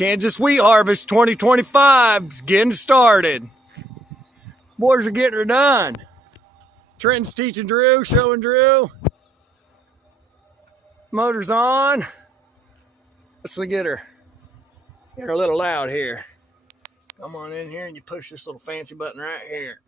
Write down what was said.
Kansas Wheat Harvest 2025 is getting started. Boys are getting her done. Trenton's teaching Drew, showing Drew. Motor's on. Let's get her. Get her a little loud here. Come on in here and you push this little fancy button right here.